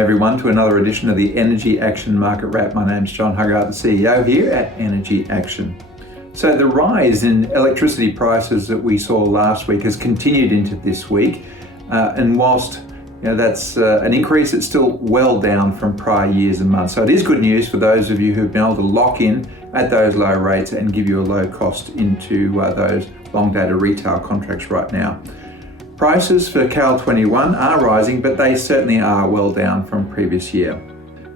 everyone to another edition of the Energy Action Market Wrap. My name's John Huggart, the CEO here at Energy Action. So the rise in electricity prices that we saw last week has continued into this week, and whilst that's an increase, it's still well down from prior years and months. So it is good news for those of you who've been able to lock in at those low rates and give you a low cost into those long-dated retail contracts right now. Prices for Cal 21 are rising, but they certainly are well down from previous year.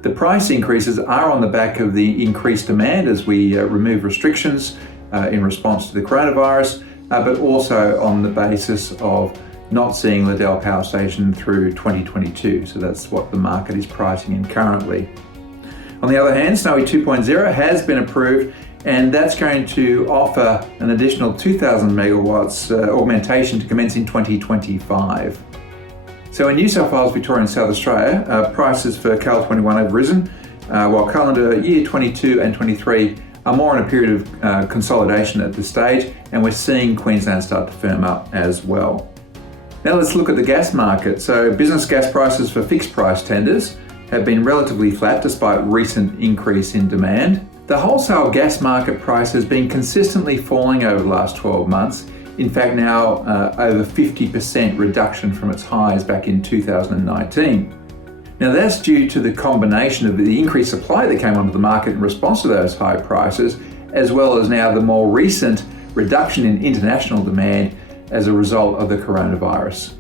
The price increases are on the back of the increased demand as we remove restrictions in response to the coronavirus, but also on the basis of not seeing Liddell Power Station through 2022. So that's what the market is pricing in currently. On the other hand, Snowy 2.0 has been approved, and that's going to offer an additional 2,000 megawatts augmentation to commence in 2025. So in New South Wales, Victoria and South Australia, prices for Cal 21 have risen, while calendar year 22 and 23 are more in a period of consolidation at this stage, and we're seeing Queensland start to firm up as well. Now let's look at the gas market. So business gas prices for fixed price tenders have been relatively flat despite recent increase in demand. The wholesale gas market price has been consistently falling over the last 12 months. In fact, now over 50% reduction from its highs back in 2019. Now that's due to the combination of the increased supply that came onto the market in response to those high prices, as well as now the more recent reduction in international demand as a result of the coronavirus.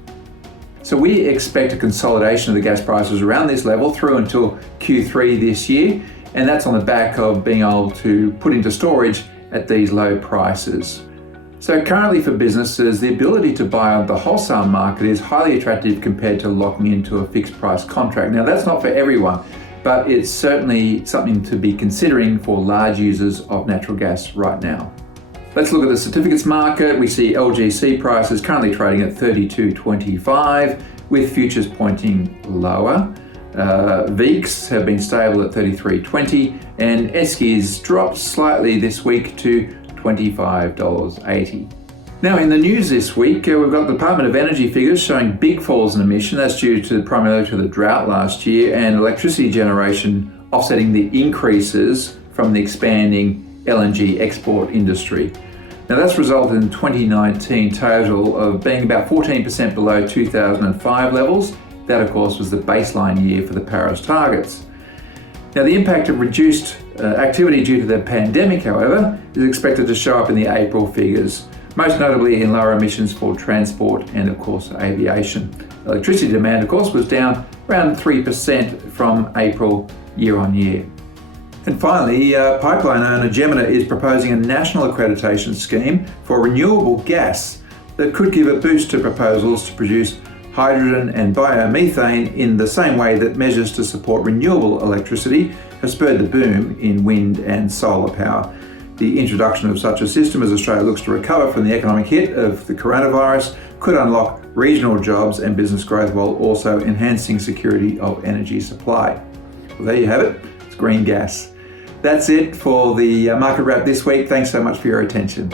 So we expect a consolidation of the gas prices around this level through until Q3 this year, and that's on the back of being able to put into storage at these low prices. So currently for businesses, the ability to buy on the wholesale market is highly attractive compared to locking into a fixed price contract. Now that's not for everyone, but it's certainly something to be considering for large users of natural gas right now. Let's look at the certificates market. We see LGC prices currently trading at 32.25 with futures pointing lower. VEEKs have been stable at 33.20 and ESCIs dropped slightly this week to $25.80. Now in the news this week, we've got the Department of Energy figures showing big falls in emission. That's due to primarily to the drought last year and electricity generation offsetting the increases from the expanding LNG export industry. Now that's resulted in 2019 total of being about 14% below 2005 levels. That, of course, was the baseline year for the Paris targets. Now, the impact of reduced activity due to the pandemic, however, is expected to show up in the April figures, most notably in lower emissions for transport and, of course, aviation. Electricity demand, of course, was down around 3% from April year on year. And finally, pipeline owner Gemina is proposing a national accreditation scheme for renewable gas that could give a boost to proposals to produce hydrogen and biomethane in the same way that measures to support renewable electricity have spurred the boom in wind and solar power. The introduction of such a system as Australia looks to recover from the economic hit of the coronavirus could unlock regional jobs and business growth while also enhancing security of energy supply. Well, there you have it. It's green gas. That's it for the market wrap this week. Thanks so much for your attention.